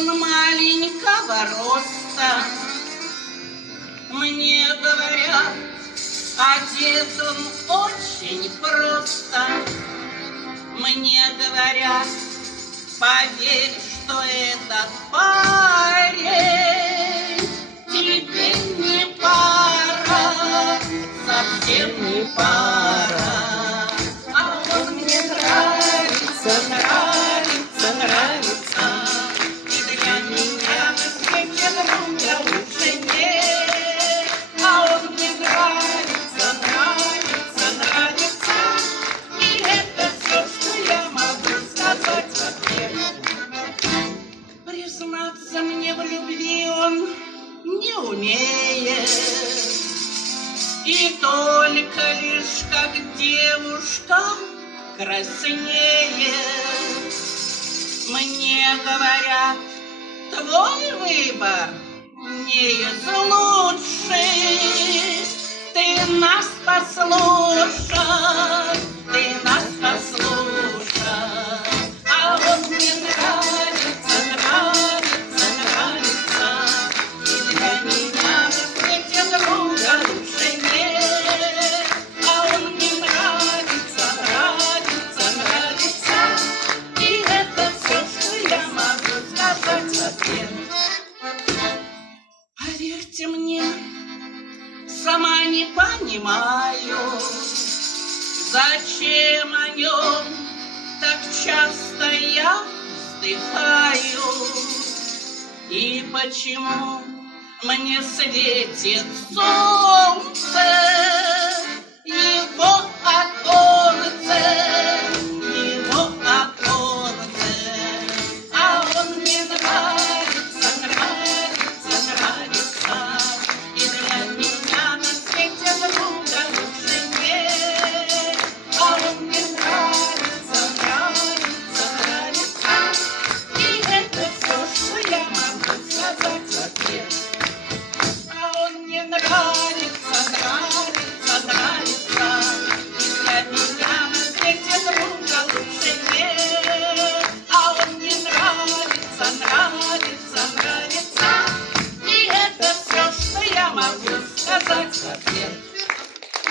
Он маленького роста, мне говорят, одет он очень просто. Мне говорят, поверь, что этот парень тебе не пара, совсем не пара. А он мне нравится, нравится, нравится. И для меня на свете друга лучше нет. А он мне нравится, нравится, нравится. И это все, что я могу сказать в ответ. Признаться мне в любви он не умеет. И только лишь как девушка краснеет. Мне говорят, твой выбор не из лучших. Ты нас послушай, ты нас послушай. А он мне нравится, нравится, нравится. И для меня на свете друга лучше нет. А он мне нравится, нравится, нравится. И это все, что я могу сказать в ответ. Поверьте мне, сама не понимаю, зачем о нем так часто я вздыхаю. И почему мне светит солнце